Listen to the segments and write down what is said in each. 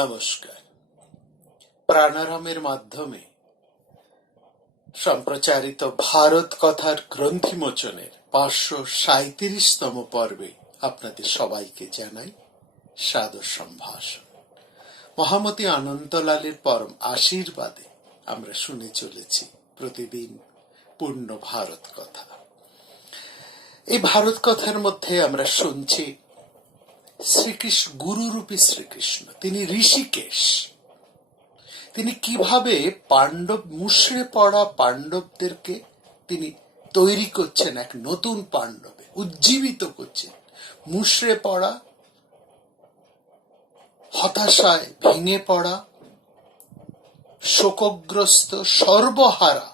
নমস্কার। প্রাণারামের মাধ্যমে সম্প্রচারিত ভারত কথার গ্রন্থিমোচনের 537তম পর্বে আপনাদের সবাইকে জানাই সাদর সম্ভাষণ। মহামতি অনন্তলালের পরম আশীর্বাদে আমরা শুনে চলেছি প্রতিদিন পূর্ণ ভারত কথা। এই ভারত কথার মধ্যে আমরা শুনছি শ্রীকৃষ্ণ, গুরুরূপী শ্রীকৃষ্ণ, তিনি ঋষিকেশ, তিনি কিভাবে মুষড়ে পড়া পাণ্ডবদেরকে তিনি তৈরি করছেন এক নতুন পাণ্ডবে, উজ্জীবিত করছেন। মুষড়ে পড়া, হতাশায় ভেঙে পড়া, শোকগ্রস্ত, সর্বহারা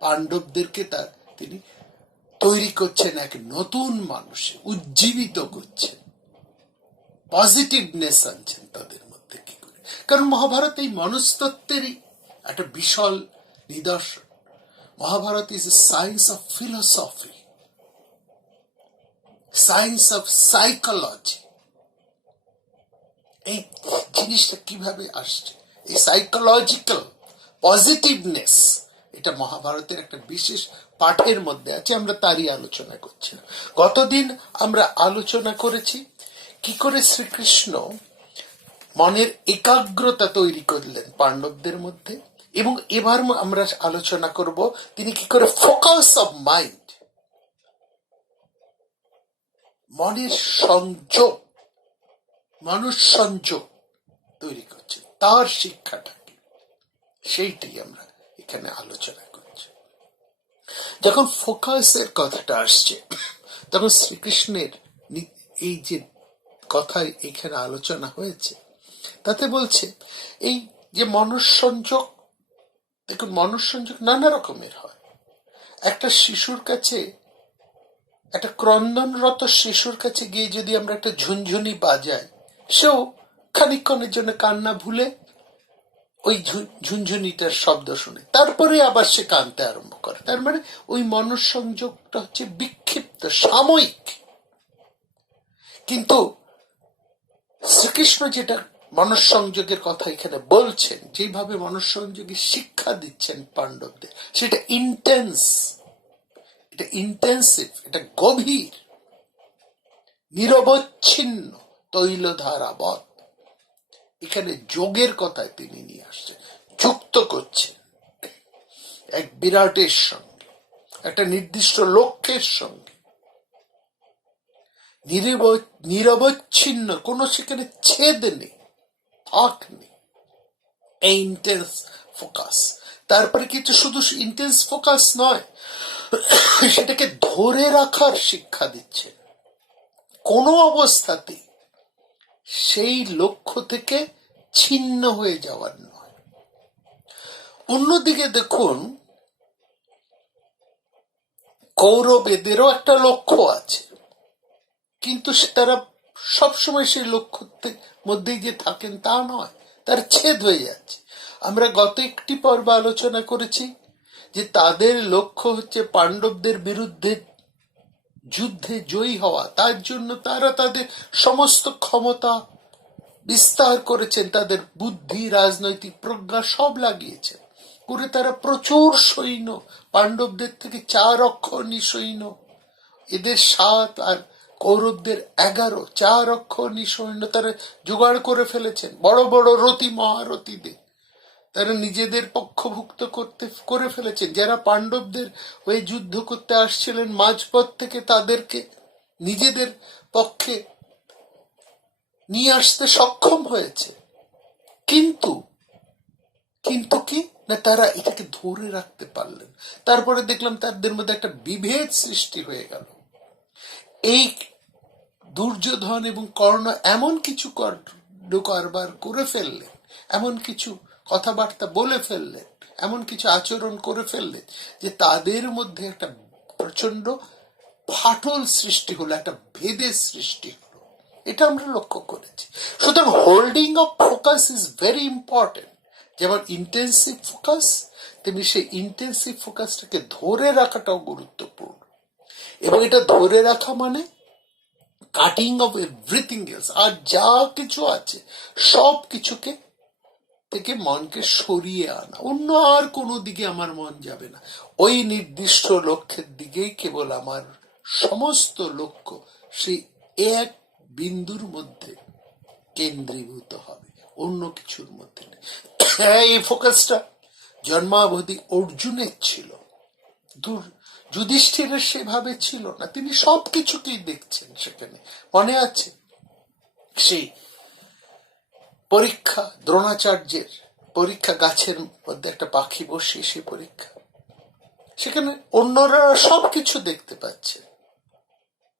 পাণ্ডবদেরকে তিনি তৈরি করছেন এক নতুন মানুষে, উজ্জীবিত করছেন, পজিটিভনেস আনছেন তাদের মধ্যে। কি করে? কারণ মহাভারত এই মনস্তত্ত্বেরই একটা বিশাল নিদর্শন। Mahabharata is a science of philosophy, science of psychology. এই জিনিসটা কিভাবে আসছে, এই সাইকোলজিক্যাল পজিটিভনেস, এটা মহাভারতের একটা বিশেষ পাঠের মধ্যে আছে। আমরা তারই আলোচনা করছি। গতদিন আমরা আলোচনা করেছি কি করে শ্রীকৃষ্ণ মনের একাগ্রতা তৈরি করলেন পাণ্ডবদের মধ্যে, এবং এবার আমরা আলোচনা করব তিনি কি করে ফোকাস অফ মাইন্ড, মনের সংযোগ, মানুষ সংযোগ তৈরি করছে, তার শিক্ষাটা কি, সেইটাই আমরা এখানে আলোচনা করছি। যখন ফোকাসের কথাটা আসছে, তখন শ্রীকৃষ্ণের এই যে কথায় এখানে আলোচনা হয়েছে, তাতে বলছে এই যে মনঃসংযোগ, দেখুন মনঃসংযোগ নানা রকমের হয়। একটা শিশুর কাছে, একটা ক্রন্দনরত শিশুর কাছে গিয়ে যদি আমরা একটা ঝুনঝুনি বাজাই, সেও খানিকক্ষণের জন্য কান্না ভুলে ওই ঝুনঝুনিটার শব্দ শুনে তারপরে আবার সে কাঁদতে আরম্ভ করে। তার মানে ওই মনঃসংযোগটা হচ্ছে বিক্ষিপ্ত, সাময়িক। কিন্তু শ্রীকৃষ্ণ যেটা মনঃসংযোগের কথা এখানে বলছেন, যেভাবে মনঃসংযোগের শিক্ষা দিচ্ছেন পাণ্ডবদের, সেটা ইন্টেন্স, এটা ইন্টেন্সিভ, এটা গভীর, নিরবচ্ছিন্ন, তৈলধারাবৎ। এখানে যোগের কথায় তিনি নিয়ে আসছেন, যুক্ত করছেন এক বিরাটের সঙ্গে, একটা নির্দিষ্ট লক্ষ্যের সঙ্গে, নিরবচ্ছিন্ন, কোন সেখানে ছেদ নেই, ফাঁক নেই। এই ইন্টেন্স ফোকাস। তারপরে কিন্তু শুধু ইন্টেন্স ফোকাস নয়, সেটাকে ধরে রাখার শিক্ষা দিচ্ছেন, কোনো অবস্থাতে সেই লক্ষ্য থেকে ছিন্ন হয়ে যাওয়ার নয়। অন্যদিকে দেখুন, কৌরবেদেরও একটা লক্ষ্য আছে, কিন্তু তারা সবসময় সেই লক্ষ্যের মধ্যেই যে থাকেন তা নয়, তার ছেদ হয়ে যাচ্ছে। আমরা গত একটি পর্ব আলোচনা করেছি যে তাদের লক্ষ্য হচ্ছে পাণ্ডবদের বিরুদ্ধে যুদ্ধে জয়ী হওয়া। তার জন্য তারা তাদের সমস্ত ক্ষমতা বিস্তার করেছেন, তাদের বুদ্ধি, রাজনৈতিক প্রজ্ঞা সব লাগিয়েছেন করে তারা প্রচুর সৈন্য, পাণ্ডবদের থেকে 4 অক্ষৌহিণী সৈন্য, এদের 7 আর কৌরবদের 11, 4 অক্ষৌহিণী সৈন্য তারা জোগাড় করে ফেলেছেন। বড় বড় রথী, মহারথীদের তারা নিজেদের পক্ষভুক্ত করে ফেলেছেন। যারা পাণ্ডবদের হয়ে যুদ্ধ করতে আসছিলেন মাঝপথ থেকে, তাদেরকে নিজেদের পক্ষে নিয়ে আসতে সক্ষম হয়েছে। কিন্তু কি না, তারা এটাকে ধরে রাখতে পারলেন। তারপরে দেখলাম তাদের মধ্যে একটা বিভেদ সৃষ্টি হয়ে গেল। এই দুর্যোধন এবং কর্ণ এমন কিছু কারবার করে ফেললেন, এমন কিছু কথাবার্তা বলে ফেললেন, এমন কিছু আচরণ করে ফেললেন যে তাদের মধ্যে একটা প্রচন্ড ফাটল সৃষ্টি হলো, একটা ভেদের সৃষ্টি হলো। এটা আমরা লক্ষ্য করেছি। সুতরাং holding of focus is very important. যেমন ইন্টেন্সিভ ফোকাস, তেমনি সেই ইন্টেন্সিভ ফোকাসটাকে ধরে রাখাটাও গুরুত্বপূর্ণ। এবং এটা ধরে রাখা মানে কাটিং অফ এভরিথিং এলস, আর যা কিছু আছে সব কিছুকে থেকে মনকে সরিয়ে আনা, অন্য আর কোনো দিকে আমার মন যাবে না, ওই নির্দিষ্ট লক্ষ্যের দিকেই কেবল আমার সমস্ত লক্ষ্য সেই এক বিন্দুর মধ্যে কেন্দ্রীভূত হবে, অন্য কিছুর মধ্যে নেই। এই ফোকাসটা জন্মাবধি অর্জুনের ছিল, যুধিষ্ঠিরের সেভাবে ছিল না। তিনি সবকিছুকেই দেখছেন সেখানে। মনে আছে সেই পরীক্ষা, দ্রোণাচার্যের পরীক্ষা, গাছের মধ্যে একটা পাখি বসিয়ে সে পরীক্ষা, সেখানে অন্যরা সবকিছু দেখতে পাচ্ছে,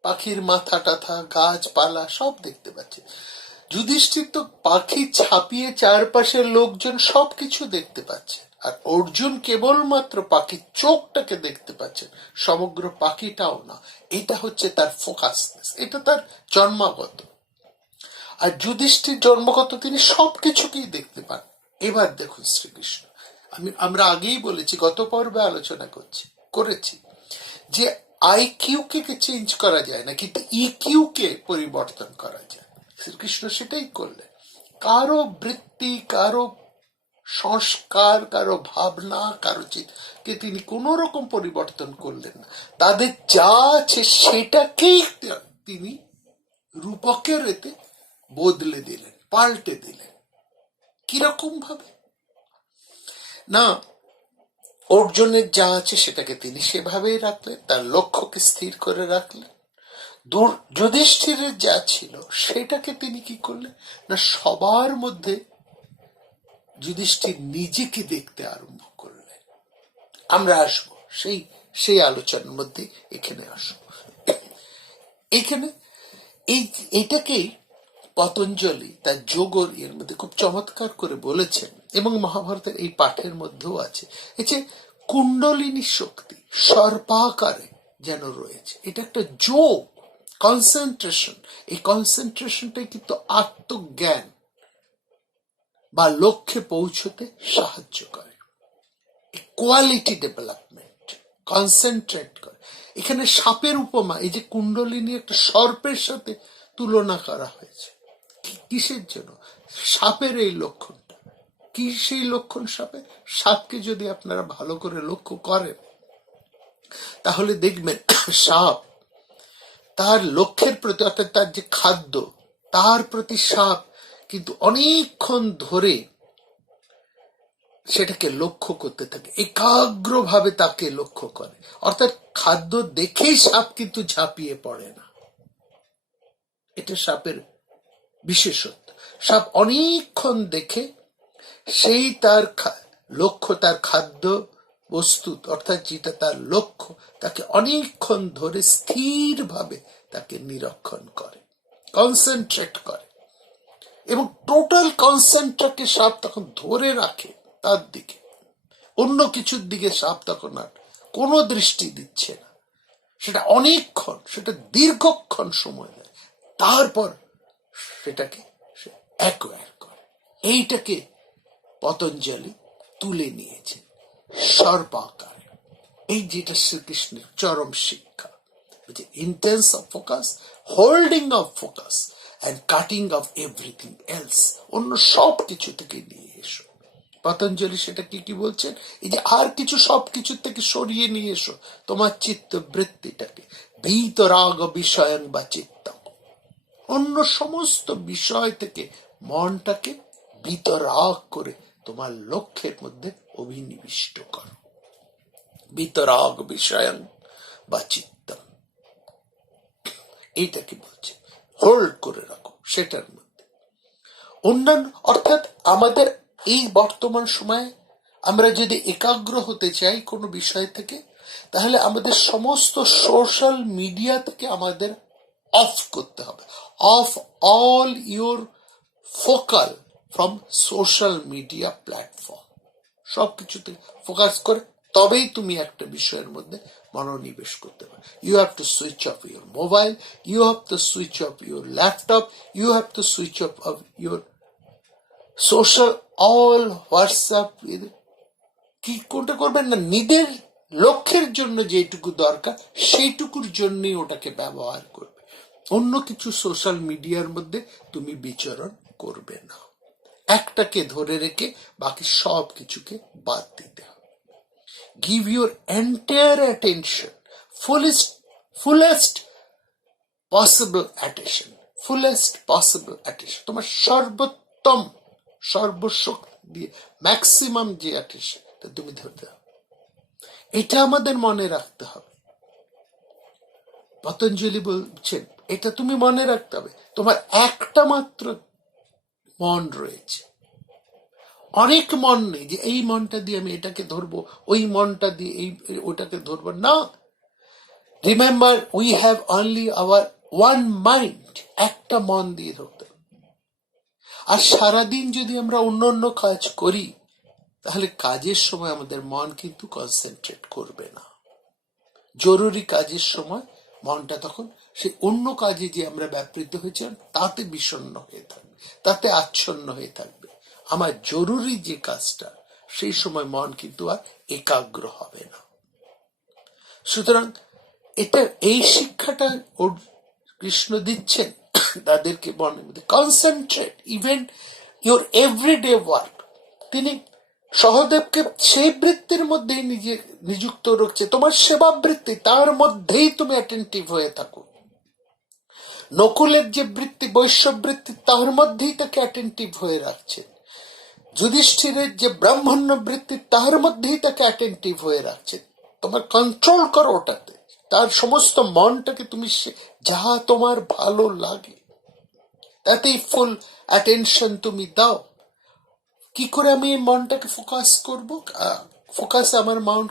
পাখির মাথা টাথা গাছপালা সব দেখতে পাচ্ছে। যুধিষ্ঠির তো পাখি ছাপিয়ে চারপাশের লোকজন সবকিছু দেখতে পাচ্ছে, আর অর্জুন কেবলমাত্র পাখির চোখটাকে দেখতে পাচ্ছেন, সমগ্র পাখিটাও না। এটা হচ্ছে তার ফোকাসনেস, এটা তার জন্মগত। আর যুধিষ্ঠির জন্মগত, তিনি সবকিছুকেই দেখতে পান। এবার দেখুন শ্রীকৃষ্ণ, আমরা আগেই বলেছি, গত পর্বে আলোচনা করেছি যে আইকিউ কে চেঞ্জ করা যায় না, কিন্তু ইকিউ কে পরিবর্তন করা যায়। শ্রীকৃষ্ণ সেটাই করলেন। কারো বৃত্তি, কারো সংস্কার, কারো ভাবনা, কারো চিন্তাকে তিনি কোন রকম পরিবর্তন করলেন না। তাদের যা আছে সেটাকেই তিনি রূপকের এতে বদলে দিলেন, পাল্টে দিলেন। কিরকম ভাবে না, অর্জুনের যা আছে সেটাকে তিনি সেভাবেই রাখলেন, তার লক্ষ্যকে স্থির করে রাখলেন। যুধিষ্ঠিরের যা ছিল সেটাকে তিনি কি করলেন না, সবার মধ্যে যুধিষ্ঠির নিজেকে দেখতে আরম্ভ করলেন। আমরা আসবো সেই আলোচনার মধ্যে, এখানে আসবো। এখানে এটাকেই পতঞ্জলি তার যোগর এর মধ্যে খুব চমৎকার করে বলেছেন, এবং মহাভারতের এই পাঠের মধ্যেও আছে। এই যে কুণ্ডলিনী শক্তি সর্পাকারে যেন রয়েছে, এটা একটা যোগ, কনসেন্ট্রেশন। এই কনসেন্ট্রেশনটাই কিন্তু আত্মজ্ঞান বা লক্ষ্যে পৌঁছতে সাহায্য করে, কোয়ালিটি ডেভেলপমেন্ট, কনসেন্ট্রেট করে। এখানে সাপের উপমা, এই যে কুণ্ডলিনী একটা সর্পের সাথে তুলনা করা হয়েছে। কিসের জন্য? সাপের এই লক্ষণটা কি, সেই লক্ষণ সাপের, সাপকে যদি আপনারা ভালো করে লক্ষ্য করেন তাহলে দেখবেন সাপ তার লক্ষ্যের প্রতি, অর্থাৎ তার যে খাদ্য, তার প্রতি সাপ কিন্তু অনেকক্ষণ ধরে সেটাকে লক্ষ্য করতে থাকে, একাগ্রভাবে তাকে লক্ষ্য করে। অর্থাৎ খাদ্য দেখেই সাপ কিন্তু ঝাঁপিয়ে পড়ে না, এটা সাপের বিশেষত্ব। সাপ অনেকক্ষণ দেখে সেই তার লক্ষ্য, তার খাদ্য বস্তু অর্থাৎ যেটা তার লক্ষ্য, তাকে অনেকক্ষণ ধরে স্থিরভাবে তাকে নিরীক্ষণ করে, কনসেন্ট্রেট করে, এবং টোটাল কনসেন্ট্রেটকে সাপ তখন ধরে রাখে তার দিকে। অন্য কিছুর দিকে সাপ তখন আর কোনো দৃষ্টি দিচ্ছে না, সেটা অনেকক্ষণ, সেটা দীর্ঘক্ষণ সময় নেয়, তারপর সেটাকে সে অ্যাকোয়ার করে। এইটাকে পতঞ্জলি তুলে নিয়েছে সর্পাকারে। এই যেটা শ্রীকৃষ্ণের চরম শিক্ষা, intense of focus, holding of focus and cutting of everything else, অন্য সব কিছু থেকে নিয়ে এসো। পতঞ্জলি সেটা কি বলছেন, এই যে আর কিছু সব কিছু থেকে সরিয়ে নিয়ে এসো তোমার চিত্ত বৃত্তিটাকে, ভিতরাগ বিষয়ং বা চিত্তম, অন্য সমস্ত বিষয় থেকে মনটাকে ভিতরাগ করে তোমার লক্ষ্যের মধ্যে অভিনিবিষ্ট করো। ভিতরাগ বিষয়ং বা চিত্তম, এইটাকে বলছে হোল্ড করে রাখো সেটার মধ্যে। অন্যান্য অর্থাৎ আমাদের এই বর্তমান সময়ে আমরা যদি একাগ্র হতে চাই কোনো বিষয় থেকে, তাহলে আমাদের সমস্ত সোশ্যাল মিডিয়া থেকে আমাদের অফ করতে হবে। Off all your focal from social media platform, সবকিছুতে ফোকাস করে তবেই তুমি একটা বিষয়ের মধ্যে মনোনিবেশ করতে পারো। You have to switch off your mobile, you have to switch off your laptop, you have to switch off your social all WhatsApp. কি কোনটা করবেন না, নিজের লক্ষ্যের জন্য যেটুকু দরকার সেইটুকুর জন্যই ওটাকে ব্যবহার করবে। অন্য কিছু সোশ্যাল মিডিয়ার মধ্যে তুমি বিচরণ করবে না। একটাকে ধরে রেখে বাকি সব কিছুকে বাদ দিতে হবে। Give your entire attention, fullest possible attention, তোমার সর্বোত্তম সর্বশক্তি দিয়ে ম্যাক্সিমাম যে অ্যাটেনশন তুমি ধরতে হবে। এটা আমাদের মনে রাখতে হবে। পতঞ্জলি বলছেন এটা তুমি মনে রাখতে হবে। তোমার একটা মাত্র মন রয়েছে, অনেক মন নেই যে এই মনটা দিয়ে আমি এটাকে ধরবো, ওই মনটা দিয়ে ওটাকে ধরবো না। Remember, we have only hour one mind, একটা মন দিয়ে ধরতে। আর সারাদিন যদি আমরা অন্য অন্য কাজ করি তাহলে কাজের সময় আমাদের মন কিন্তু কনসেন্ট্রেট করবে না। জরুরি কাজের সময় মনটা তখন সেই অন্য কাজে যে আমরা ব্যাপৃত হয়েছিলাম তাতে বিষণ্ণ হয়ে থাকবে, তাতে আচ্ছন্ন হয়ে থাকবে। আমার জরুরি যে কাজটা সেই সময় মন কিন্তু আর একাগ্র হবে না। সুতরাং এটা এই শিক্ষাটা কৃষ্ণ দিচ্ছেন তাদেরকে মনের মধ্যে, concentrate even your everyday work. তিনি সহদেবকে সেই বৃত্তির মধ্যেই নিজে নিযুক্ত রাখছে, তোমার সেবা বৃত্তি, তার মধ্যেই তুমি অ্যাটেন্টিভ হয়ে থাকো। নকুলের যে বৃত্তি, বৈশ্যবৃত্তি, তার মধ্যেই তাকে অ্যাটেন্টিভ হয়ে রাখছেন। যুধিষ্ঠিরের যে ব্রাহ্মণ্য বৃত্তি, তার মধ্যেই তাকে অ্যাটেন্টিভ হয়ে রাখছেন। তোমার কন্ট্রোল করো ওটাতে, তার সমস্ত মনটাকে তুমি যাহা তোমার ভালো লাগে তাতেই ফুল অ্যাটেনশন তুমি দাও। কি করে আমি এই মনটাকে ফোকাস করব, ফোকাসে আমার মাউন্ট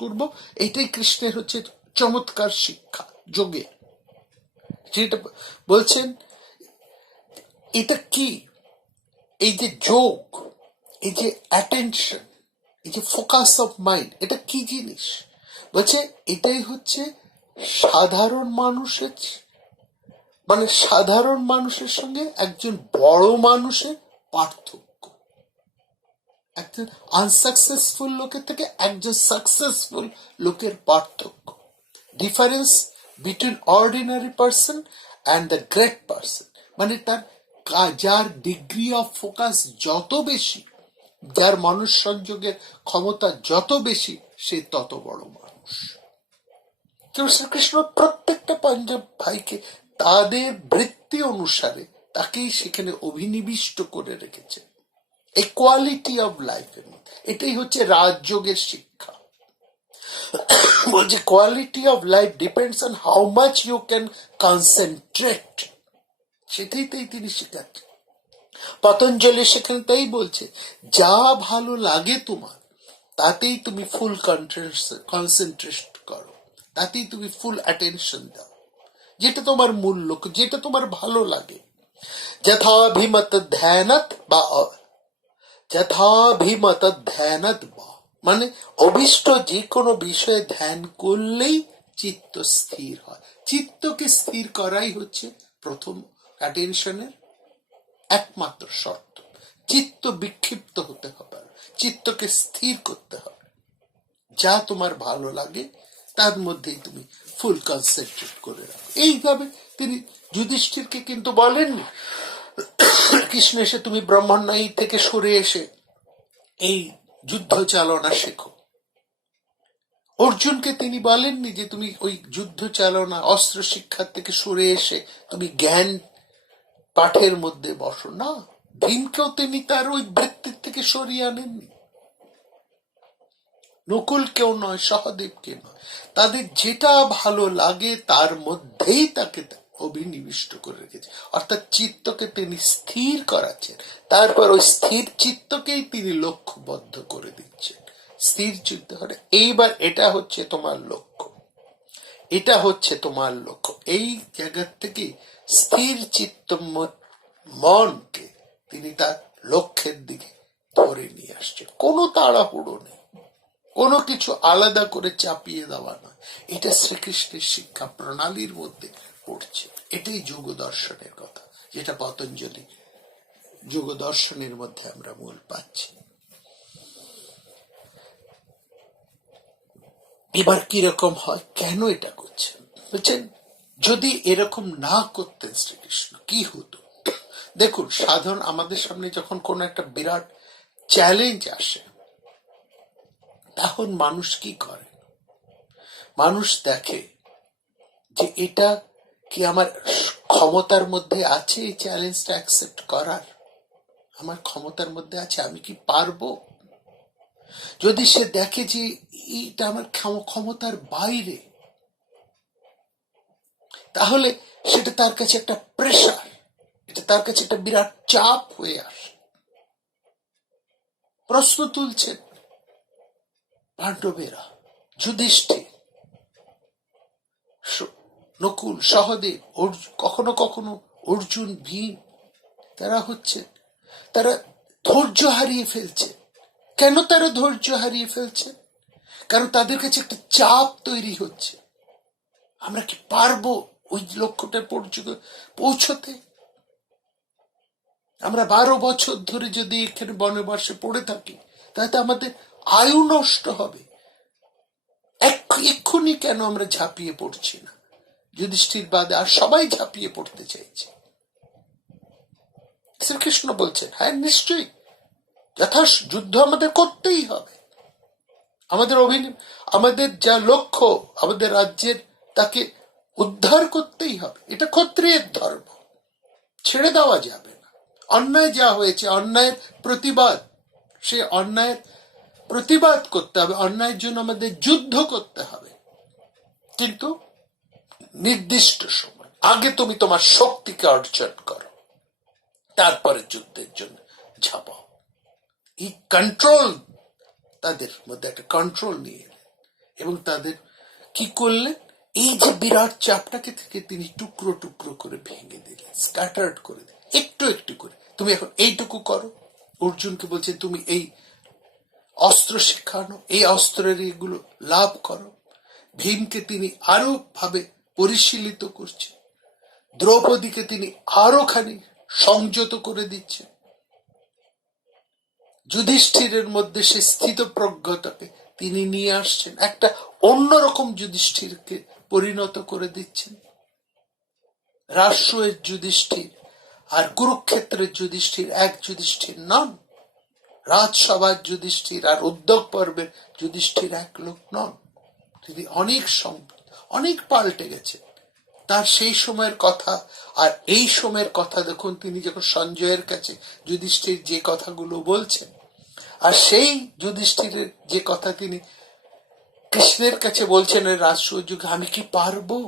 করব, এইটাই কৃষ্ণের হচ্ছে চমৎকার শিক্ষা যোগে। যেটা বলছেন এটা কি, এই যে যোগ, এই যে অ্যাটেনশন, এই যে ফোকাস অফ মাইন্ড, এটা কি জিনিস? বলছে এটাই হচ্ছে সাধারণ মানুষের, মানে সাধারণ মানুষের সঙ্গে একজন বড় মানুষের পার্থক্য। একজন আনসাকসেসফুল লোকের থেকে একজন সাকসেসফুল লোকের পার্থক্য, difference between ordinary person and the great person. মানে তার যার ডিগ্রি অফ ফোকাস যত বেশি, যার মানুষ সংযোগের ক্ষমতা যত বেশি, সে তত বড় মানুষ। শ্রীকৃষ্ণ প্রত্যেকটা পাঞ্জাব ভাইকে তাদের বৃত্তি অনুসারে তাকেই সেখানে অভিনিবিষ্ট করে রেখেছে। এই কোয়ালিটি অফ লাইফ, এটাই হচ্ছে রাজযোগের শিক্ষা। বলছে quality of life depends on how much you can concentrate. সেটাই তিনি শেখাচ্ছেন। পতঞ্জলি সেখানে তাই বলছে, যা ভালো লাগে তোমার তাতেই তুমি ফুল কনসেন্ট্রেট করো, তাতেই তুমি ফুল অ্যাটেনশন দাও, যেটা তোমার মূল লক্ষ্য, যেটা তোমার ভালো লাগে। যথাভিমত ধ্যানত বা মানে অভিষ্ট যে কোনো বিষয়ে ধ্যান করলেই চিত্ত স্থির হয়। চিত্তকে স্থির করাই হচ্ছে প্রথম অ্যাটেনশনের একমাত্র শর্ত। চিত্ত বিক্ষিপ্ত হতে হবে, চিত্তকে স্থির করতে হবে। যা তোমার ভালো লাগে তার মধ্যেই তুমি ফুল কনসেন্ট্রেট করে রাখো। এইভাবে তিনি যুধিষ্ঠিরকে কিন্তু বলেননি কৃষ্ণ এসে তুমি ব্রহ্মণ্যই থেকে সরে এসে এই যুদ্ধ চালনা শেখো। অর্জুনকে তিনি বলেননি যে তুমি ওই যুদ্ধ চালনা অস্ত্র শিক্ষার থেকে সরে এসে তুমি জ্ঞান পাঠের মধ্যে বসো না। ভীমকেও তিনি তার ওই বৃত্তির থেকে সরিয়ে আনেননি, নকুলকেও নয়, সহদেবকে নয়। তাদের যেটা ভালো লাগে তার মধ্যেই তাকে অভিনিবিষ্ট করে রেখেছে, অর্থাৎ চিত্তকে তিনি স্থির করাচ্ছেন। তারপর ওই স্থির চিত্তকেই তিনি লক্ষ্যবদ্ধ করে দিচ্ছেন। স্থির চিত্ত হলে এইবার এটা হচ্ছে তোমার লক্ষ্য, এটা হচ্ছে তোমার লক্ষ্য। এই জায়গা থেকে স্থির চিত্ত মনকে তিনি তার লক্ষ্যের দিকে ধরে নিয়ে আসছেন। কোনো তাড়াহুড়ো নেই, কোনো কিছু আলাদা করে চাপিয়ে দেওয়া নয়। এটা শ্রীকৃষ্ণের শিক্ষা প্রণালীর মধ্যে পড়ছে। এটাই যোগ দর্শনের কথা, যেটা পতঞ্জলি যোগ দর্শনের মধ্যে আমরা মূল পাচ্ছি। এবার কিরকম হয়, কেন এটা করছেন? বুঝছেন, যদি এরকম না করতেন শ্রীকৃষ্ণ, কি হতো? দেখুন, সাধারণ আমাদের সামনে যখন কোন একটা বিরাট চ্যালেঞ্জ আসে, তখন মানুষ কি করে? মানুষ দেখে যে এটা কি আমার ক্ষমতার মধ্যে আছে, এই চ্যালেঞ্জটা অ্যাকসেপ্ট করার আমার ক্ষমতার মধ্যে আছে, আমি কি পারবো? যদি সে দেখে যে এটা আমার ক্ষমতার বাইরে, তাহলে সেটা তার কাছে একটা প্রেশার, এটা তার কাছে একটা বিরাট চাপ হয়ে আসে। প্রশ্ন তুলছেন পাণ্ডবেরা, যুধিষ্ঠির, নকুল, সহদেব, কখনো কখনো অর্জুন, ভীম, তারা ধৈর্য হারিয়ে ফেলছে। কেন তারা ধৈর্য হারিয়ে ফেলছে? কারণ তাদের কাছে একটা চাপ তৈরি হচ্ছে, আমরা কি পারবো ওই লক্ষ্যটা পর্যন্ত পৌঁছতে? আমরা 12 বছর ধরে যদি এখানে বনবাসে পড়ে থাকি, তাতে আমাদের আয়ু নষ্ট হবে। এক্ষুনি কেন আমরা ঝাঁপিয়ে পড়ছি না? যুধিষ্ঠির বাদে আর সবাই ঝাঁপিয়ে পড়তে চাইছে। শ্রীকৃষ্ণ বলছেন, হ্যাঁ নিশ্চয়ই, যুদ্ধ আমাদের করতেই হবে। আমাদের যা লক্ষ্য, আমাদের রাজ্যের, তাকে উদ্ধার করতেই হবে। এটা ক্ষত্রিয়ের ধর্ম, ছেড়ে দেওয়া যাবে না। অন্যায় যা হয়েছে, অন্যায়ের প্রতিবাদ, সে অন্যায়ের প্রতিবাদ করতে হবে, অন্যায়ের জন্য আমাদের যুদ্ধ করতে হবে, কিন্তু নির্দিষ্ট সময়। আগে তুমি তোমার শক্তিকে অর্জন করো, তারপরে যুদ্ধের জন্য ঝাঁপাও। এই কন্ট্রোল, তাদের মধ্যে একটা কন্ট্রোল নিয়ে এলেন এবং তাদের কি করলেন? এই যে বিরাট চাপটাকে থেকে তিনি টুকরো টুকরো করে ভেঙে দিলেন, স্ক্যাটার্ড করে দিলেন, একটু একটু করে। তুমি এখন এইটুকু করো। অর্জুনকে বলছে, তুমি এই অস্ত্র শিক্ষানো, এই অস্ত্রের এগুলো লাভ করো। ভীমকে তিনি আরো ভাবে পরিশীলিত করছেন, দ্রৌপদীকে তিনি আরো খানি সংযত করে দিচ্ছেন, যুধিষ্ঠিরের মধ্যে সে স্থিতপ্রজ্ঞতাকে তিনি নিয়ে আসছেন, একটা অন্যরকম যুধিষ্ঠিরকে পরিণত করে দিচ্ছেন। রাষ্ট্রের যুধিষ্ঠির আর কুরুক্ষেত্রের যুধিষ্ঠির এক যুধিষ্ঠির নন। রাজসভার যুধিষ্ঠির আর উদ্যোগ পর্বের যুধিষ্ঠির এক লোক নন। তিনি অনেক পাল্টে গেছেন। তার সেই সময়ের কথা আর এই সময়ের কথা দেখুন। তিনি যখন সঞ্জয়ের কাছে যুধিষ্ঠির যে কথাগুলো বলছেন, আর সেই যুধিষ্ঠিরের যে কথা তিনি কৃষ্ণের কাছে বলছেন রাজসূযুগে, আমি কি পারবো?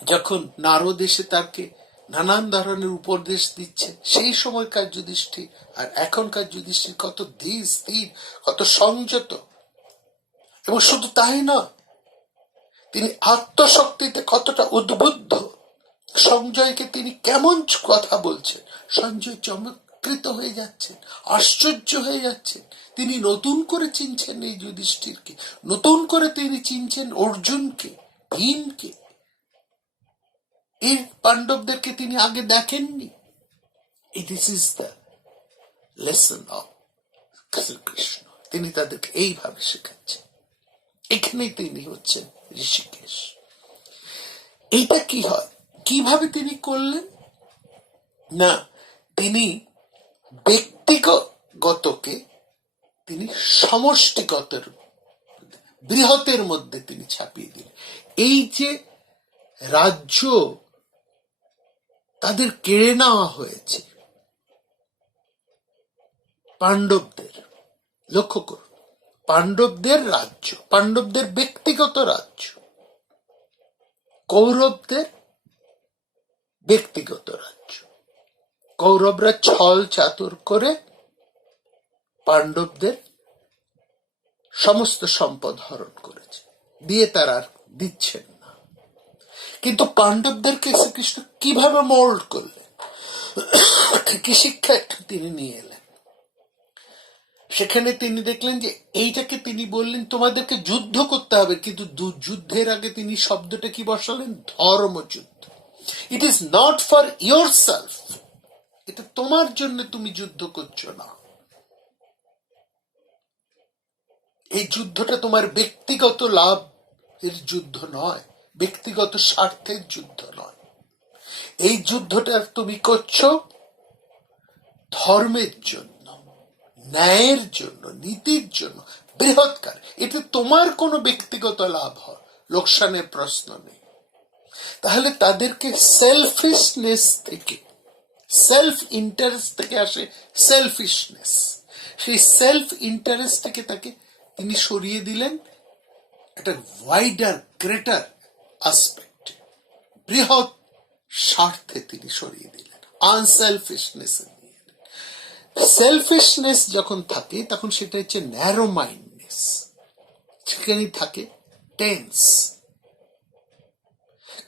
যখন নারদ এসে তাকে নানান ধরনের উপদেশ দিচ্ছে, সেই সময়কার যুধিষ্ঠির আর এখনকার যুধিষ্ঠির কত ধীর স্থির, কত সংযত। এবং শুধু তাই না, তিনি আত্মশক্তিতে কতটা উদ্বুদ্ধ। সঞ্জয়কে তিনি কেমন কথা বলছেন, সঞ্জয় চমৎকৃত হয়ে যাচ্ছেন, আশ্চর্য হয়ে যাচ্ছেন। তিনি নতুন করে চিনছেন এই যুধিষ্ঠিরকে, নতুন করে তিনি চিনছেন অর্জুনকে, ভীমকে। এই পাণ্ডবদেরকে তিনি আগে দেখেননি। This is the lesson of Shri Krishna. তিনি তাদেরকে এইভাবে শেখাচ্ছেন। এখানেই তিনি হচ্ছেন ঋষিকেশ। এইটা কি হয়, কিভাবে তিনি করলেন? না, তিনি ব্যক্তিগতকে তিনি সমষ্টিগত বৃহতের মধ্যে তিনি ছাপিয়ে দিলেন। এই যে রাজ্য তাদের কেড়ে নেওয়া হয়েছে পাণ্ডবদের, লক্ষ্য করুন, পাণ্ডবদের রাজ্য, পাণ্ডবদের ব্যক্তিগত রাজ্য, কৌরবদের ব্যক্তিগত রাজ্য। কৌরবরা ছল চাতুর করে পাণ্ডবদের সমস্ত সম্পদ হরণ করেছে, দিয়ে তারা আর দিচ্ছেন না। কিন্তু পাণ্ডবদেরকে শ্রীকৃষ্ণ কিভাবে মোল্ড করলেন, কি শিক্ষা তিনি নিয়ে এলেন? সেখানে তিনি দেখলেন যে এইটাকে তিনি বললেন তোমাদেরকে যুদ্ধ করতে হবে, কিন্তু যুদ্ধের আগে তিনি শব্দটা কি বসালেন? ধর্মযুদ্ধ। It is not for yourself, এটা তোমার জন্য তুমি যুদ্ধ করছো না। এই যুদ্ধটা তোমার ব্যক্তিগত লাভ এর যুদ্ধ নয়, ব্যক্তিগত স্বার্থের যুদ্ধ নয়। এই যুদ্ধটা তুমি করছো ধর্মের জন্য, ন্যায়ের জন্য, নীতির জন্য, বৃহৎকার। এতে তোমার কোনো ব্যক্তিগত লাভ হয় লোকসানের প্রশ্ন নেই। তাহলে তাদেরকে সেলফিশনেস থেকে, সেলফ ইন্টারেস্ট থেকে আসে সেলফিশনেস। সেই সেলফ ইন্টারেস্ট থেকে তাকে তিনি সরিয়ে দিলেন একটা ওয়াইডার গ্রেটার আসপেক্ট, বৃহৎ স্বার্থে তিনি সরিয়ে দিলেন, আনসেলফিশনেস। সেলফিশনেস যখন থাকে তখন সেটা হচ্ছে ন্যারো মাইন্ডনেস, সেখানে থাকে টেন্স।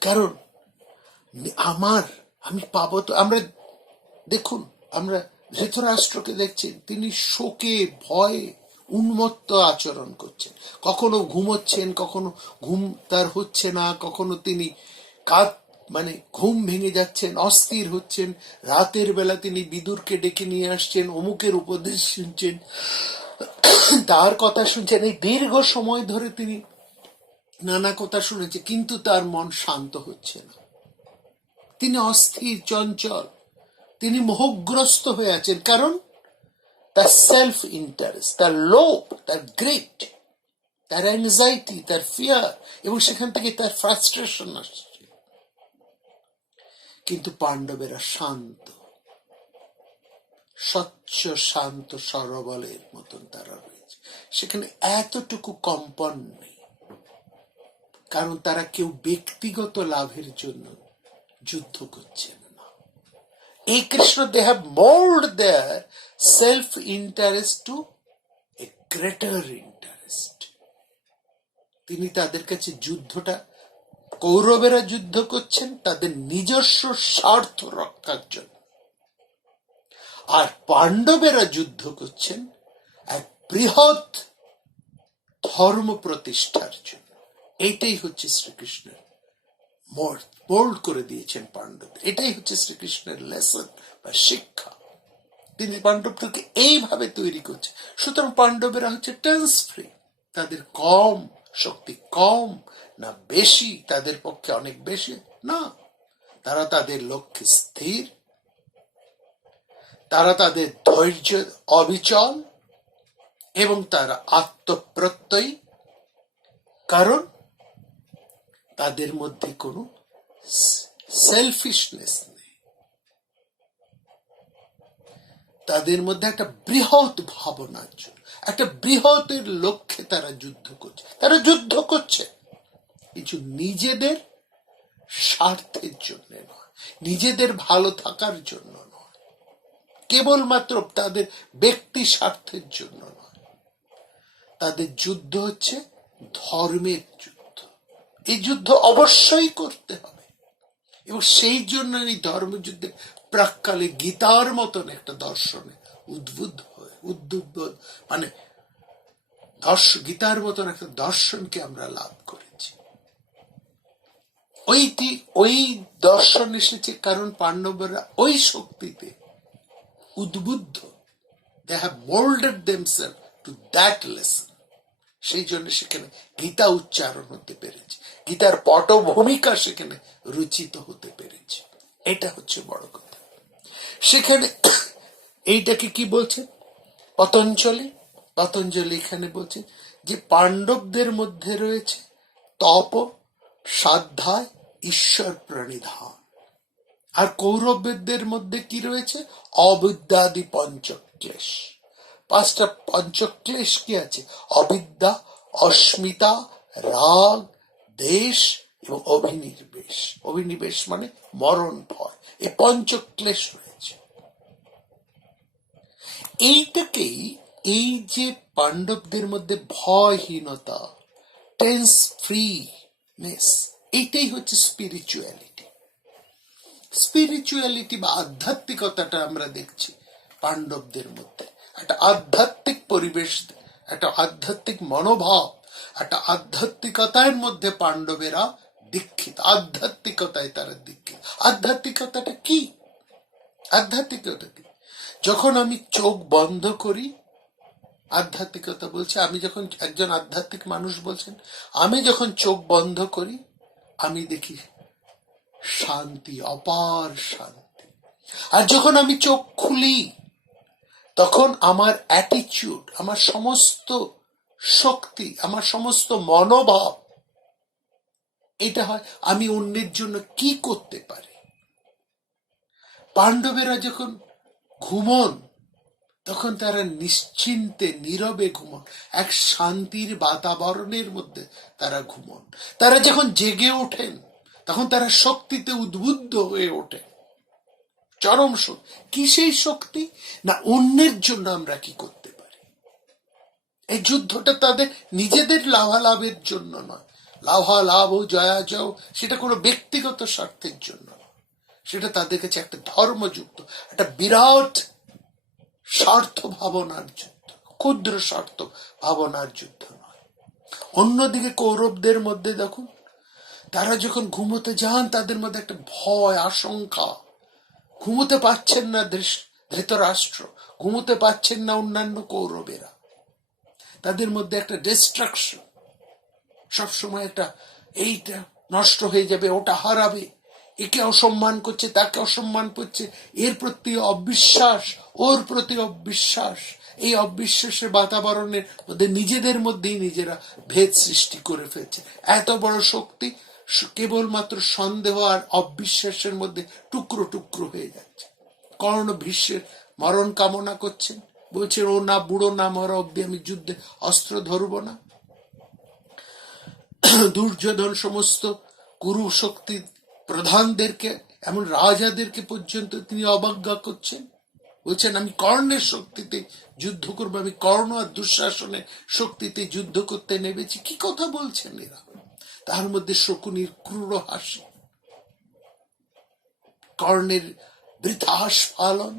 কারণ আমি পাবো তো। আমরা দেখুন, আমরা ধৃতরাষ্ট্রকে দেখছেন, তিনি শোকে ভয়ে উন্মত্ত আচরণ করছেন, কখনো ঘুমোচ্ছেন, কখনো ঘুম তার হচ্ছে না, কখনো তিনি ঘুম ভেঙে যাচ্ছেন, অস্থির হচ্ছেন। রাতের বেলা তিনি বিদুরকে ডেকে নিয়ে আসছেন, অমুকের উপদেশ শুনছেন, তার কথা শুনছেন। এই দীর্ঘ সময় ধরে তিনি নানা কথা শুনেছে, কিন্তু তার মন শান্ত হচ্ছে না। তিনি অস্থির, চঞ্চল, তিনি মোহগ্রস্ত হয়ে আছেন। কারণ তার সেলফ ইন্টারেস্ট, তার লোভ, তার গ্রিড, তার অ্যাংজাইটি, তার ফিয়ার, এবং সেখান থেকে তার ফ্রাস্ট্রেশন আসছে। কিন্তু পাণ্ডবেরা শান্ত, স্বচ্ছ, শান্ত সরবলের মতন তারা রয়েছে। সেখানে এতটুকু কম্পন নেই, কারণ তারা কেউ ব্যক্তিগত লাভের জন্য যুদ্ধ করছেন না। এই Krishna, they have mould their self interest to a greater interest. তিনি তাদের কাছে যুদ্ধটা, কৌরবেরা যুদ্ধ করছেন তাদের নিজস্ব স্বার্থ রক্ষার জন্য, আর পাণ্ডবেরা যুদ্ধ করছেন এক বৃহৎ ধর্ম প্রতিষ্ঠার জন্য। এইটাই হচ্ছে শ্রীকৃষ্ণের মোল্ড করে দিয়েছেন পাণ্ডব। এটাই হচ্ছে শ্রীকৃষ্ণের লেসন বা শিক্ষা। তিনি পাণ্ডবকে এইভাবে তৈরি করছেন। সুতরাং পাণ্ডবেরা হচ্ছে টেন্স ফ্রি। তাদের কম শক্তি, কম না বেশি, তাদের পক্ষে অনেক বেশি না। তারা তাদের লক্ষ্যে স্থির, তারা তাদের ধৈর্য অবিচল, এবং তারা আত্মপ্রত্যয়ী। কারণ তাদের মধ্যে কোনো সেলফিশনেস নেই, তাদের মধ্যে একটা বৃহৎ ভাবনার জন্য, একটা বৃহতের লক্ষ্যে তারা যুদ্ধ করছে। তারা যুদ্ধ করছে কিছু নিজেদের স্বার্থের জন্য নয়, নিজেদের ভালো থাকার জন্য নয়, কেবলমাত্র তাদের ব্যক্তি স্বার্থের জন্য নয়। তাদের যুদ্ধ হচ্ছে ধর্মের যুদ্ধ। এই যুদ্ধ অবশ্যই করতে হবে, এবং সেই জন্য এই ধর্মযুদ্ধে প্রাক্কালে গীতার মতন একটা দর্শনে গীতার মতন একটা দর্শনকে আমরা লাভ করেছি। ওই দর্শন এসেছে কারণ পাণ্ডবরা ওই শক্তিতে উদ্বুদ্ধ। They have molded themselves to that lesson. সেই জন্য সেখানে গীতা উচ্চারণ হতে পেরেছে, গীতার পটভূমিকা সেখানে রচিত হতে পেরেছে। এটা হচ্ছে বড় কথা। সেখানে এইটাকে কি বলছেন পতঞ্জলি এখানে বলছেন যে পাণ্ডবদের মধ্যে রয়েছে তপ, সাধ্যায়, ঈশ্বর প্রণিধান। আর কৌরবদের মধ্যে কি রয়েছে? অবিদ্যাদি পঞ্চক্লেশ। পাঁচটা পঞ্চক্লেশ কি আছে? অবিদ্যা, অস্মিতা, রাগ, দেশ এবং অভিনিবেশ। অভিনিবেশ মানে মরণ ভয়। এই পঞ্চক্লেশ রয়েছে। এইটাকেই, এই যে পাণ্ডবদের মধ্যে ভয়হীনতা, টেন্স ফ্রিনেস, এইটাই হচ্ছে স্পিরিচুয়ালিটি। স্পিরিচুয়ালিটি বা আধ্যাত্মিকতাটা আমরা দেখছি পাণ্ডবদের মধ্যে। একটা আধ্যাত্মিক পরিবেশ, একটা আধ্যাত্মিক মনোভাব, একটা আধ্যাত্মিকতার মধ্যে পাণ্ডবেরা দীক্ষিত। আধ্যাত্মিকতায় তারা দীক্ষিত। আধ্যাত্মিকতাটা কি? আধ্যাত্মিকতা কি? যখন আমি চোখ বন্ধ করি, আধ্যাত্মিকতা বলছে, আমি যখন, একজন আধ্যাত্মিক মানুষ বলছেন, আমি যখন চোখ বন্ধ করি আমি দেখি শান্তি, অপার শান্তি। আর যখন আমি চোখ খুলি তখন আমার অ্যাটিটিউড, আমার সমস্ত শক্তি, আমার সমস্ত মনোভাব এটা হয় আমি অন্যের জন্য কি করতে পারি। পাণ্ডবেরা যখন ঘুমন তখন তারা নিশ্চিন্তে নীরবে ঘুমন, এক শান্তির বাতাবরণের মধ্যে তারা ঘুমন। তারা যখন জেগে ওঠেন তখন তারা শক্তিতে উদ্বুদ্ধ হয়ে ওঠেন, চরম শক্তি। কি সেই শক্তি? না অন্যের জন্য আমরা কি করতে পারি। এই যুদ্ধটা তাদের নিজেদের লাভালাভের জন্য নয়, লাভালাভ ও জয়াজয় সেটা কোনো ব্যক্তিগত স্বার্থের জন্য নয়, সেটা তাদের কাছে একটা ধর্মযুক্ত, একটা বিরাট স্বার্থ ভাবনার যুদ্ধ, ক্ষুদ্র স্বার্থ ভাবনার যুদ্ধ নয়। অন্যদিকে কৌরবদের মধ্যে দেখুন, তারা যখন ঘুমোতে যান তাদের মধ্যে একটা ভয়, আশঙ্কা। ঘুমোতে পারছেন না ধৃতরাষ্ট্র, ঘুমোতে পারছেন না অন্যান্য কৌরবেরা। তাদের মধ্যে একটা ডিস্ট্রাকশন, সবসময় একটা এইটা নষ্ট হয়ে যাবে, ওটা হারাবে, একে অসম্মান করছে, তাকে অসম্মান করছে, এর প্রতি অবিশ্বাস, ওর প্রতি অবিশ্বাস। এই অবিশ্বাসের বাতাবরণের মধ্যে নিজেদের মধ্যেই নিজেরা ভেদ সৃষ্টি করে ফেলছে। এত বড় শক্তি কেবলমাত্র সন্দেহ আর অবিশ্বাসের মধ্যে টুকরো টুকরো হয়ে যাচ্ছে। কর্ণ ভীষ্মের মরণ কামনা করছেন, বলছেন ও না বুড়ো না মরা অব্দি আমি যুদ্ধে অস্ত্র ধরব না। দুর্যোধন সমস্ত কুরু শক্তি প্রধানদেরকে, এমন রাজাদেরকে পর্যন্ত তিনি অবজ্ঞা করছেন, বলছেন আমি কর্ণের শক্তিতে যুদ্ধ করবো, আমি কর্ণ আর দুঃশাসনের শক্তিতে যুদ্ধ করতে নেমেছি। কি কথা বলছেন এরা? তার মধ্যে শকুনির ক্রূর হাসি, কর্ণের বৃথা স্ফালন,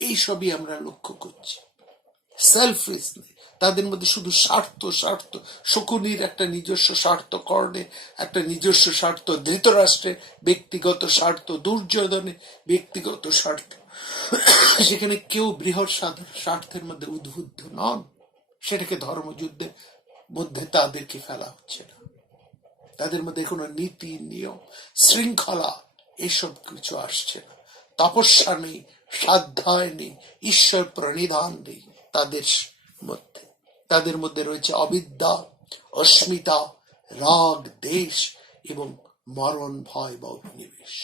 এইসবই আমরা লক্ষ্য করছি। সেলফলেসনেস, তাদের মধ্যে শুধু স্বার্থ স্বার্থ। শকুনির একটা নিজস্ব স্বার্থ, কর্ণের একটা নিজস্ব স্বার্থ, ধৃতরাষ্ট্রের ব্যক্তিগত স্বার্থ, দুর্যোধনের ব্যক্তিগত স্বার্থ। সেখানে কেউ বৃহৎ স্বার্থের মধ্যে উদ্বুদ্ধ নন। সেটাকে ধর্মযুদ্ধের মধ্যে তাদেরকে ফেলা হচ্ছে না। তাদের মধ্যে কোনো নীতি, নিয়ম, শৃঙ্খলা এসব কিছু আসছে না। তপস্যা নেই, সাধ্যায় নেই, ঈশ্বর প্রণিধান নেই তাদের মধ্যে। তাদের মধ্যে রয়েছে অবিদ্যা, অস্মিতা, রাগ, দেশ এবং মরণ ভয় বা অভিনিবেশ।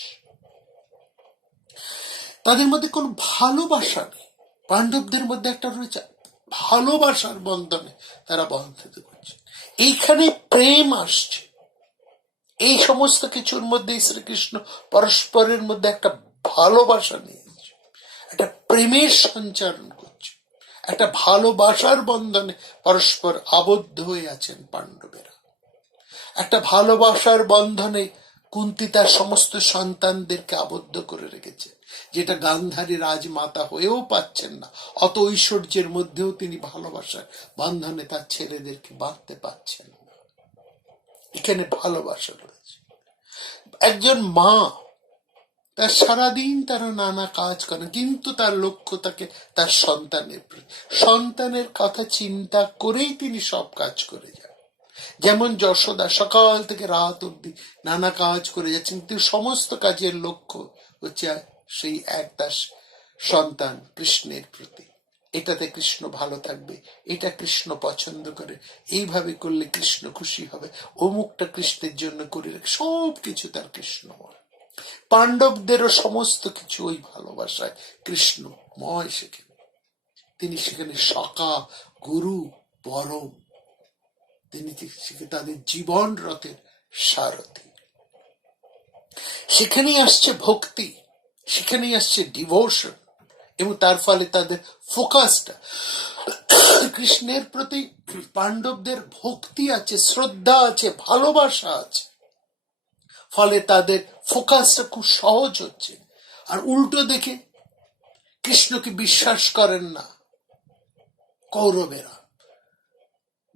তাদের মধ্যে কোনো ভালোবাসা নেই। পাণ্ডবদের মধ্যে একটা রয়েছে ভালোবাসার বন্ধনে তারা বন্ধিত করছে। এইখানে প্রেম আসছে। এই সমস্ত কিছুর মধ্যে শ্রীকৃষ্ণ পরস্পরের মধ্যে একটা ভালোবাসা নিয়েছে, একটা প্রেমের সঞ্চারণ করছে, একটা ভালোবাসার বন্ধনে পরস্পর আবদ্ধ হয়ে আছেন পাণ্ডবেরা। একটা ভালোবাসার বন্ধনে কুন্তী তার সমস্ত সন্তানদেরকে আবদ্ধ করে রেখেছে, যেটা গান্ধারী রাজমাতা হয়েও পাচ্ছেন না। অত ঐশ্বর্যের মধ্যেও তিনি ভালোবাসার বন্ধনে তার ছেলেদেরকে বাঁধতে পারছেন না। এখানে ভালোবাসা রয়েছে। একজন মা, তার সারাদিন তারা নানা কাজ করেন, কিন্তু তার লক্ষ্য থাকে তার সন্তানের প্রতি। সন্তানের কথা চিন্তা করেই তিনি সব কাজ করে যান। যেমন যশোদা সকাল থেকে রাত অব্দি নানা কাজ করে যাচ্ছেন, কিন্তু সমস্ত কাজের লক্ষ্য হচ্ছে সেই এক তার সন্তান কৃষ্ণের প্রতি। এটাতে কৃষ্ণ ভালো থাকবে, এটা কৃষ্ণ পছন্দ করে, এইভাবে করলে কৃষ্ণ খুশি হবে, অমুকটা কৃষ্ণের জন্য করে রাখে, সব কিছু তার কৃষ্ণময়। পাণ্ডবদেরও সমস্ত কিছু ওই ভালোবাসায় কৃষ্ণময়। সেখানে তিনি সেখানে সখা, গুরু, পরম, তিনি তাদের জীবন রথের সারথী। সেখানেই আসছে ভক্তি, সেখানেই আসছে ডিভোশন, এবং তার ফলে তাদের ফোকাসটা কৃষ্ণের প্রতি। পাণ্ডবদের ভক্তি আছে, শ্রদ্ধা আছে, ভালোবাসা আছে, ফলে তাদের ফোকাসটা খুব সহজ হচ্ছে। আর উল্টো দেখে কৃষ্ণকে বিশ্বাস করেন না কৌরবেরা।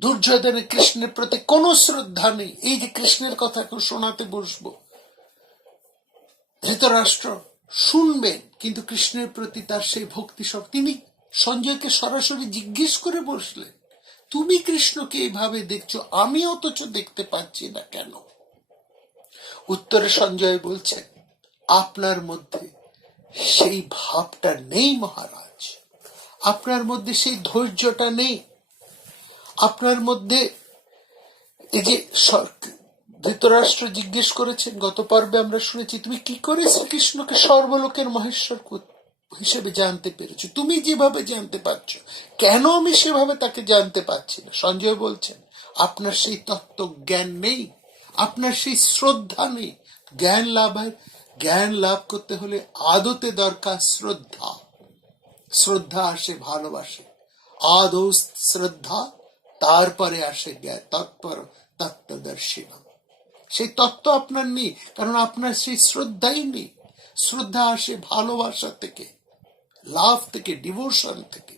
দুর্যোধনের কৃষ্ণের প্রতি কোনো শ্রদ্ধা নেই। এই যে কৃষ্ণের কথা এখন শোনাতে বসবো, ধৃতরাষ্ট্র শুনবেন, কিন্তু কৃষ্ণের প্রতি তার সেই ভক্তি সব। তিনি সঞ্জয়কে সরাসরি জিজ্ঞেস করে বসলেন, তুমি কৃষ্ণকে এইভাবে দেখছো, আমি অথচ দেখতে পাচ্ছি না কেন? উত্তরে সঞ্জয় বলছেন, আপনার মধ্যে সেই ভাবটা নেই মহারাজ, আপনার মধ্যে সেই ধৈর্যটা নেই, আপনার মধ্যে এই যে ধৃতরাষ্ট্র জিজ্ঞেস করেছেন, গত পর্বে আমরা শুনেছি, তুমি কি করে শ্রীকৃষ্ণকে সর্বলোকের মহেশ্বর হিসেবে জানতে পেরেছো, তুমি যেভাবে জানতে পারছো, কেন আমি সেভাবে তাকে জানতে পারছি না? সঞ্জয় বলছেন, আপনার সেই তত্ত্ব জ্ঞান নেই, আপনার সেই শ্রদ্ধা নেই। জ্ঞান লাভ করতে হলে আদতে দরকার শ্রদ্ধা। শ্রদ্ধা আসে ভালোবাসে, আদৌ শ্রদ্ধা, তারপরে আসে জ্ঞান, তৎপর তত্ত্বদর্শিনা। সেই তত্ত্ব আপনার নেই, কারণ আপনার সেই শ্রদ্ধাই নেই। শ্রদ্ধা আসে ভালোবাসা থেকে, লাভ থেকে, ডিভোশন থেকে,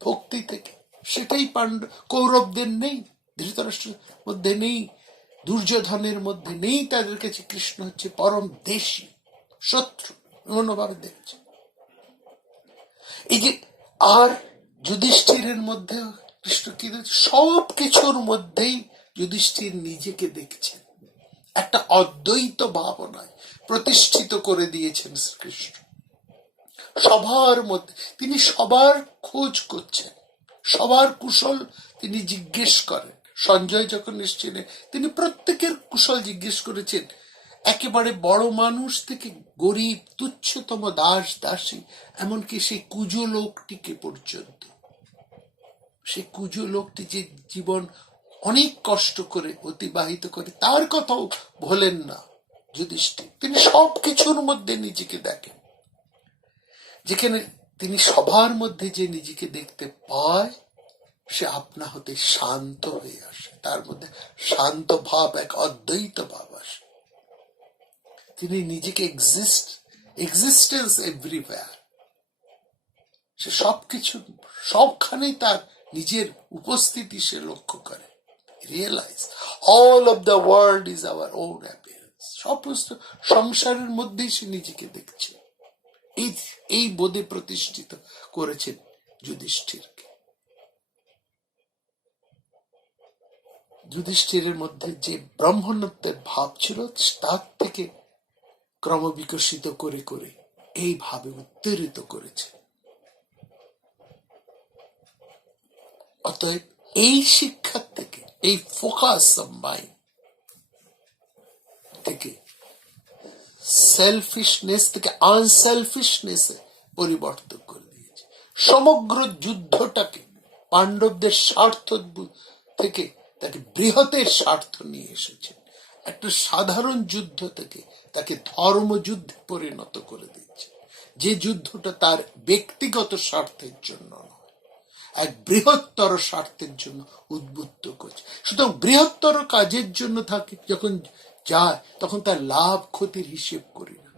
ভক্তি থেকে। সেটাই কৌরবদের নেই, ধৃতরাষ্ট্রের মধ্যে নেই, দুর্যোধনের মধ্যে নেই। তাদের কাছে কৃষ্ণ হচ্ছে পরম দেশী, শত্রু মনোভাবে দেখছে। এই যে আর যুধিষ্ঠিরের মধ্যে কৃষ্ণ কি দেখছে? সব কিছুর মধ্যেই যুধিষ্ঠির নিজেকে দেখছেন, একটা অদ্বৈত ভাবনায় প্রতিষ্ঠিত করে দিয়েছেন শ্রীকৃষ্ণ। সবার মধ্যে তিনি সবার খোঁজ করছেন, সবার কুশল তিনি জিজ্ঞেস করেন। সঞ্জয় যখন এসেছিলেন, তিনি প্রত্যেকের কুশল জিজ্ঞেস করেছেন, একেবারে বড় মানুষ থেকে গরিব তুচ্ছতম দাস দাসী, এমনকি সেই কুজো লোকটিকে পর্যন্ত। সেই কুজো লোকটি যে জীবন অনেক কষ্ট করে অতিবাহিত করে, তার কথাও ভোলেন না যুধিষ্ঠির। তিনি সবকিছুর মধ্যে নিজেকে দেখেন। যেখানে তিনি সবার মধ্যে যে নিজেকে দেখতে পায়, সে আপনা হতে শান্ত হয়ে আসে, তার মধ্যে শান্ত ভাব, এক অদ্বৈত ভাব আসে। তিনি নিজেকে এক্সিস্টেন্স এভরিওয়্যার, সে সবকিছু সবখানেই তার নিজের উপস্থিতি সে লক্ষ্য করে। Realise all of the world is our own appearance. সমস্ত সংসারের মধ্যেই সে নিজেকে দেখছে। এই বোধে প্রতিষ্ঠিত করেছেন যুধিষ্ঠিরকে। যুধিষ্ঠিরের মধ্যে যে ব্রহ্মণ্যত্বের ভাব ছিল, তার থেকে ক্রমবিকশিত করে করে এই ভাবে উত্তরিত করেছে। অতএব এই শিক্ষার থেকে, এই ফোকাস অফ মাইন্ড থেকে, সেলফিশনেস থেকে আনসেলফিশনেস পরিবর্তন করে দিয়েছে। সমগ্র যুদ্ধটাকে পাণ্ডবদের স্বার্থ থেকে তাকে বৃহতের স্বার্থ নিয়ে এসেছেন। একটা সাধারণ যুদ্ধ থেকে তাকে ধর্মযুদ্ধে পরিণত করে দিচ্ছে, যে যুদ্ধটা তার ব্যক্তিগত স্বার্থের জন্য নয়, এক বৃহত্তর স্বার্থের জন্য উদ্বুদ্ধ করছে। সুতরাং বৃহত্তর কাজের জন্য থাকে যখন যায়, তখন তার লাভ ক্ষতির হিসেব করি না।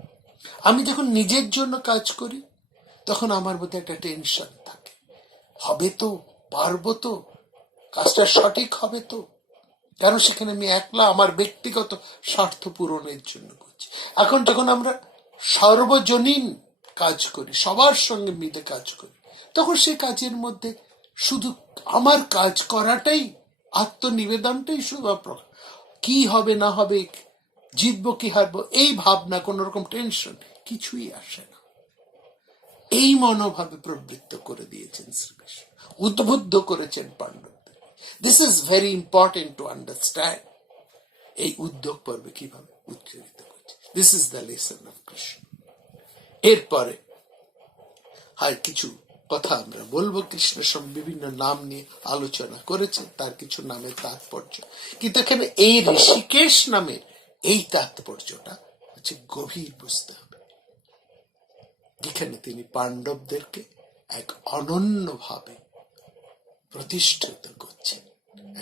আমি যখন নিজের জন্য কাজ করি, তখন আমার মধ্যে একটা টেনশন থাকে, হবে তো, পারবো তো, কাজটা সঠিক হবে তো, কেন সেখানে আমি একলা আমার ব্যক্তিগত স্বার্থ পূরণের জন্য করছি। এখন যখন আমরা সর্বজনীন কাজ করি, সবার সঙ্গে মিলে কাজ করি, তখন সেই কাজের মধ্যে শুধু আমার কাজ করাটাই, আত্মনিবেদনটাই শুধু কি হবে না হবে, জিতবো কি হারবো, এই ভাবনা, কোন রকম টেনশন কিছুই আসে না। এই মনোভাবে প্রবৃত্ত করে দিয়েছেন শ্রীকৃষ্ণ, উদ্বুদ্ধ করেছেন পাণ্ডবদের। This is very important to understand. এই উদ্যোগ পর্বে কিভাবে উচ্চারিত করছে, this is the lesson of Krishna. এরপরে হয় কিছু কথা আমরা বলবো। কৃষ্ণ বিভিন্ন নাম নিয়ে আলোচনা করেছেন, তার কিছু নামের তাৎপর্য, কিন্তু এখানে এই ঋষিকেশ নামের এই তাৎপর্যটা হচ্ছে গভীর বুঝতে হবে। যেখানে তিনি পাণ্ডবদেরকে এক অনন্য ভাবে প্রতিষ্ঠিত করছেন,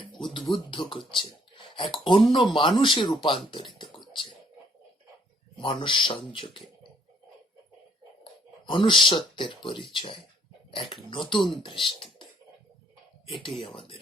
এক উদ্বুদ্ধ করছেন, এক অন্য মানুষে রূপান্তরিত করছেন, মানুষ সংযোগে, মনুষ্যত্বের পরিচয় এক নতুন দৃষ্টিতে। এটাই আমাদের